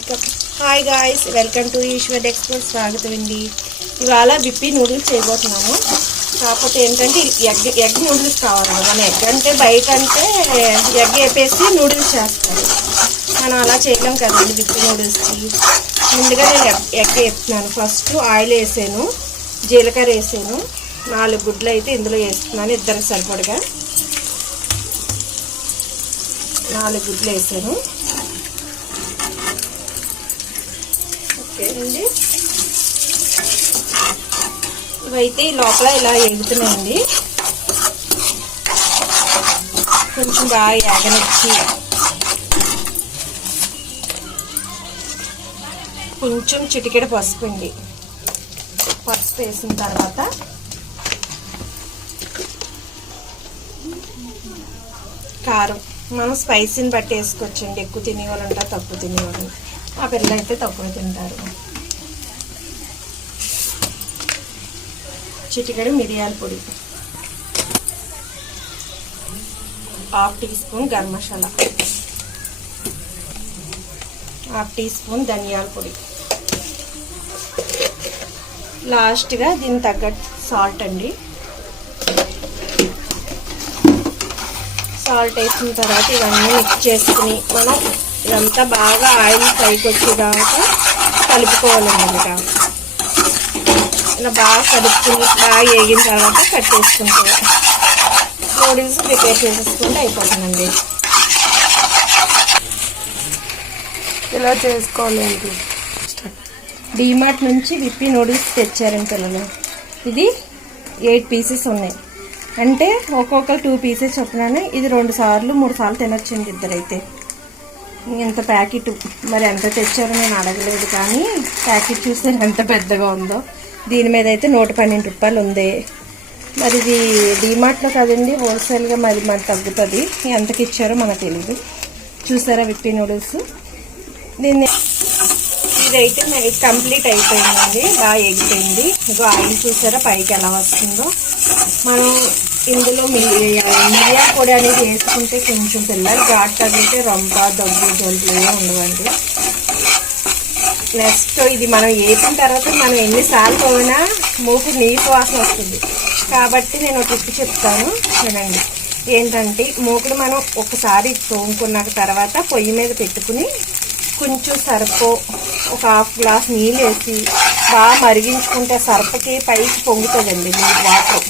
Hi guys, welcome to Eshwar express. స్వాగతం అండి. ఇవాళ విప్పి నూడిల్స్ చేయబోతున్నాము. కాకపోతే ఏంటంటే ఎగ్ నూడిల్స్ కావాలి. మన ఎగ్ అంటే బయట అంటే ఎగ్ వేపేసి నూడిల్స్ చేస్తారు. మనం అలా చేయలేం కదండి విప్పి నూడిల్స్కి. ముందుగా నేను ఎగ్ వేస్తున్నాను. ఫస్ట్ ఆయిల్ వేసాను, జీలకర్ర వేసాను, 4 గుడ్లు అయితే ఇందులో వేస్తున్నాను. ఇద్దరికి సరిపడగా 4 గుడ్లు వేసాను. అండి ఇవైతే లోపల ఇలా ఎగుతున్నాయండి. కొంచెం బాగా ఎగనిచ్చి కొంచెం చిటికెడ పసుపు అండి. పసుపు వేసిన తర్వాత కారం మనం స్పైసీని బట్టి వేసుకోవచ్చండి. ఎక్కువ తినేవాళ్ళు ఉంటారు, తక్కువ తినేవాళ్ళు. ఆ పిల్లలు అయితే తక్కువ తింటారు. చిటికెడు మిరియాల పొడి, 1/2 teaspoon garam masala, 1/2 teaspoon ధనియాల పొడి, లాస్ట్గా దీనికి తగ్గట్టు సాల్ట్ అండి. సాల్ట్ వేసిన తర్వాత ఇవన్నీ మిక్స్ చేసుకుని మనం ఇదంతా బాగా ఆయిల్ పైకి వచ్చేదాకా కలుపుకోవాలండి. ఇంకా ఇలా బాగా కలుపుకుని బాగా వేగిన తర్వాత కట్ చేసుకుంటే నూడిల్స్ ప్రిపేర్ చేసేసుకుంటే అయిపోతుందండి. ఇలా చేసుకోవాలండి. డీమార్ట్ నుంచి విప్పి నూడిల్స్ తెచ్చారండి పిల్లలు. ఇది 8 పీసెస్ ఉన్నాయి. అంటే ఒక్కొక్కరు 2 పీసెస్ చొప్పున ఇది 2 సార్లు 3 సార్లు తినొచ్చండి ఇద్దరైతే. ఇంత ప్యాకెట్ మరి ఎంత తెచ్చారో నేను అడగలేదు, కానీ ప్యాకెట్ చూస్తే ఎంత పెద్దగా ఉందో. దీని మీద అయితే 112 రూపాయలు ఉంది. మరి ఇది డీమార్ట్లో కదండి, హోల్సేల్గా మరి తగ్గుతుంది. ఎంతకి ఇచ్చారో మనకు తెలియదు. చూసారా విప్పి నూడిల్స్. దీన్ని ఇదైతే మనకి కంప్లీట్ అయిపోయిందండి. బాగా ఎగిపోయింది. ఇగో ఆయిల్ చూసారా పైకి ఎలా వస్తుందో. మనం ఇందులో మిరియా పొడి అనేది వేసుకుంటే కొంచెం పిల్లలు ఘాట్ తగ్గితే రొంప దగ్గు జలుబులు ఉండవండి. నెక్స్ట్ ఇది మనం వేసిన తర్వాత మనం ఎన్నిసార్లు పోయినా మూకు నీసు వాసన వస్తుంది. కాబట్టి నేను ఒక టిప్ చెప్తాను వినండి. ఏంటంటే మూకుడు మనం ఒకసారి తోముకున్నాక తర్వాత పొయ్యి మీద పెట్టుకుని కొంచెం సర్పు ఒక 1/2 గ్లాస్ నీళ్ళు వేసి బాగా మరిగించుకుంటే సర్పకి పైకి పొంగుతుందండి వాటర్.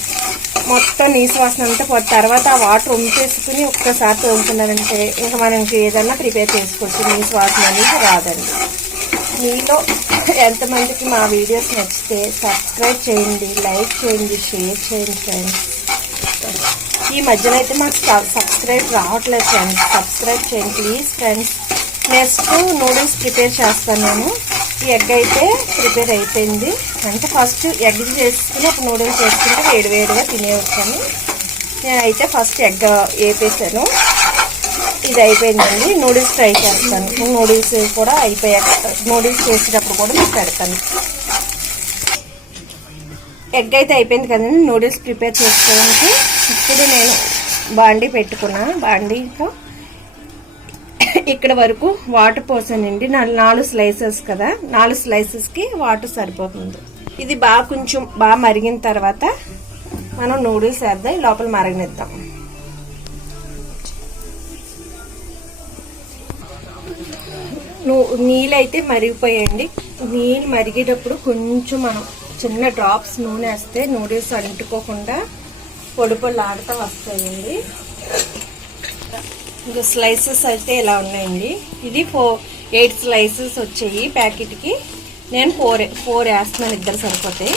మొత్తం నీసు వాసన అంతా పోతే తర్వాత ఆ వాటర్ ఉంచేసుకుని ఒక్కసారి తోముకున్నారంటే ఇంకా మనకి ఏదన్నా ప్రిపేర్ చేసుకోవచ్చు. నీసు వాసన అనేది రాదండి. మీలో ఎంతమందికి మా వీడియోస్ నచ్చితే సబ్స్క్రైబ్ చేయండి, లైక్ చేయండి, షేర్ చేయండి ఫ్రెండ్స్. ఈ మధ్యలో అయితే మాకు సబ్స్క్రైబ్ రావట్లేదు ఫ్రెండ్స్. సబ్స్క్రైబ్ చేయండి please friends. Next noodles prepare చేస్తాను నేను. ఈ ఎగ్ అయితే ప్రిపేర్ అయిపోయింది. అంటే ఫస్ట్ ఎగ్ చేసుకుని ఒక నూడిల్స్ చేసుకుంటే వేడివేడిగా తినేవచ్చాను. నేనైతే ఫస్ట్ ఎగ్ వేపేసాను. ఇది అయిపోయిందండి. నూడిల్స్ ట్రై చేస్తాను. నూడిల్స్ కూడా అయిపోయాక నూడిల్స్ చేసేటప్పుడు కూడా మీకు పెడతాను. ఎగ్ అయితే అయిపోయింది కదండి. నూడిల్స్ ప్రిపేర్ చేసుకోవడానికి ఇప్పుడు నేను బాండీ పెట్టుకున్నా. బాండీలో ఇక్కడ వరకు వాటర్ పోసానండి. 4 స్లైసెస్ కదా, 4 స్లైసెస్కి వాటర్ సరిపోతుంది. ఇది కొంచెం బాగా మరిగిన తర్వాత మనం నూడిల్స్ వేద్దాం. లోపల మరగనిద్దాం. నీళ్ళు అయితే మరిగిపోయాయండి. నీళ్ళు మరిగేటప్పుడు కొంచెం మనం చిన్న డ్రాప్స్ నూనె వేస్తే నూడిల్స్ అంటుకోకుండా పొడి పొడిలాడుతూ వస్తాయండి. ఇంకా స్లైసెస్ అయితే ఇలా ఉన్నాయండి. ఇది 8 స్లైసెస్ వచ్చాయి ప్యాకెట్కి. నేను 4 వేస్తున్నాను. ఇద్దరు సరిపోతాయి.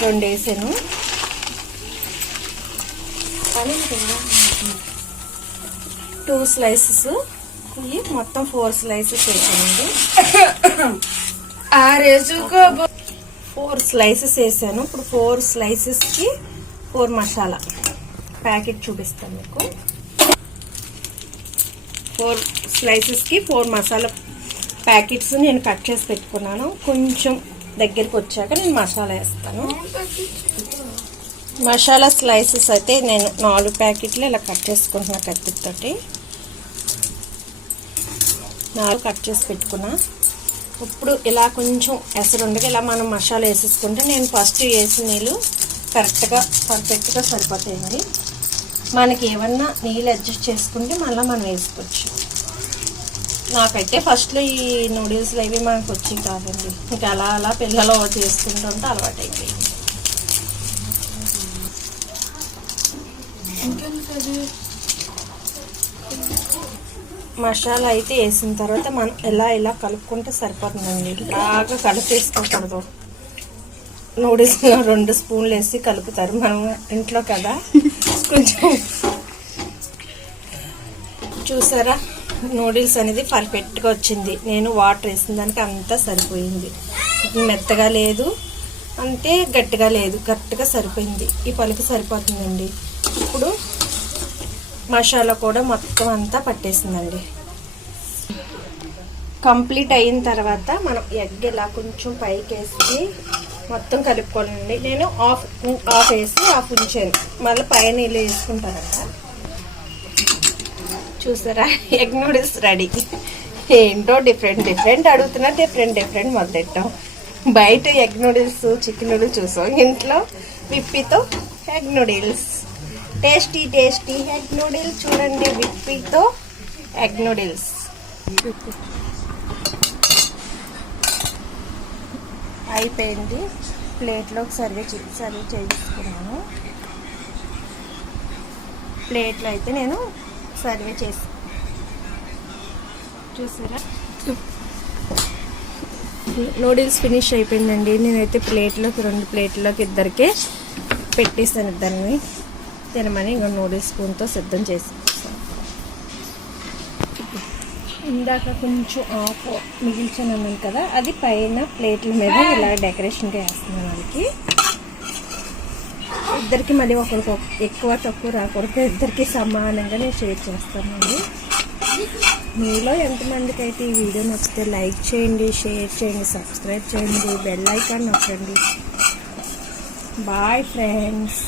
2 వేసాను. 2 స్లైసెస్ ఇవి మొత్తం 4 స్లైసెస్ వేసానండి. 4 స్లైసెస్ వేసాను. ఇప్పుడు 4 స్లైసెస్కి 4 మసాలా ప్యాకెట్ చూపిస్తాను మీకు. 4 స్లైసెస్కి 4 మసాలా ప్యాకెట్స్ నేను కట్ చేసి పెట్టుకున్నాను. కొంచెం దగ్గరికి వచ్చాక నేను మసాలా వేస్తాను. మసాలా స్లైసెస్ అయితే నేను 4 ప్యాకెట్లు ఇలా కట్ చేసుకుంటున్నా కత్తితోటి. నాలుగు కట్ చేసి పెట్టుకున్నా. ఇప్పుడు ఇలా కొంచెం ఎసరుండగా ఇలా మనం మసాలా వేసేసుకుంటే నేను ఫస్ట్ వేసిన నీళ్ళు పర్ఫెక్ట్గా సరిపోతాయండి. మనకి ఏమన్నా నీళ్ళు అడ్జస్ట్ చేసుకుంటే మళ్ళీ మనం వేసుకోవచ్చు. నాకైతే ఫస్ట్లో ఈ నూడిల్స్లు అవి మనకు వచ్చి కాదండి, ఇంకా అలా పిల్లలు చేసుకుంటుంటే అలవాటు అయిపోయింది. మసాలా అయితే వేసిన తర్వాత మనం ఇలా కలుపుకుంటే సరిపోతుందండి. బాగా కలిపేసుకోకూడదు. నూడిల్స్లో 2 స్పూన్లు వేసి కలుపుతారు, మనం ఇంట్లో కదా. కొంచెం చూసారా, నూడిల్స్ అనేది పర్ఫెక్ట్గా వచ్చింది. నేను వాటర్ వేసిన దానికి అంతా సరిపోయింది. మెత్తగా లేదు అంటే గట్టిగా లేదు, కరెక్ట్గా సరిపోయింది. ఈ పలుకు సరిపోతుందండి. ఇప్పుడు మసాలా కూడా మొత్తం అంతా పట్టేసిందండి. కంప్లీట్ అయిన తర్వాత మనం ఎగ్ ఇలా కొంచెం పైకి వేసి మొత్తం కలుపుకోనండి. నేను హాఫ్ వేసి హాఫ్ ఉంచాను, మళ్ళీ పైన ఇలా వేసుకుంటారంట. చూసారా, ఎగ్ నూడిల్స్ రెడీ. ఏంటో డిఫరెంట్ అడుగుతున్నా, డిఫరెంట్ మొదలెట్టాం. బయట ఎగ్ నూడిల్స్, చికెన్ నూడిల్స్ చూసాం, ఇంట్లో విప్పీతో egg noodles. Tasty egg noodles చూడండి, విప్పీతో ఎగ్ నూడిల్స్. అయిపోయింది. ప్లేట్లోకి సర్వ్ చేసుకున్నాను. ప్లేట్లో అయితే నేను సర్వ్ చేసి చూసారా, నూడిల్స్ ఫినిష్ అయిపోయిందండి. నేనైతే 2 ప్లేట్లోకి ఇద్దరికే పెట్టేస్తాను. ఇద్దరిని తినమని ఇంకా నూడిల్స్ స్పూన్తో సిద్ధం చేసి, ఇందాక కొంచెం ఆఫ్ మిగిల్చాను అన్నాను కదా, అది పైన ప్లేట్ల మీద ఇలా డెకరేషన్గా వేస్తున్నాను. వాళ్ళకి ఇద్దరికి మళ్ళీ ఒకరికి ఎక్కువ తక్కువ రాకూడదు, ఇద్దరికి సమానంగా నేను షేర్ చేస్తానండి. మీలో ఎంతమందికి అయితే ఈ వీడియో నచ్చితే లైక్ చేయండి, షేర్ చేయండి, సబ్స్క్రైబ్ చేయండి, బెల్ ఐకాన్ నొక్కండి. Bye friends.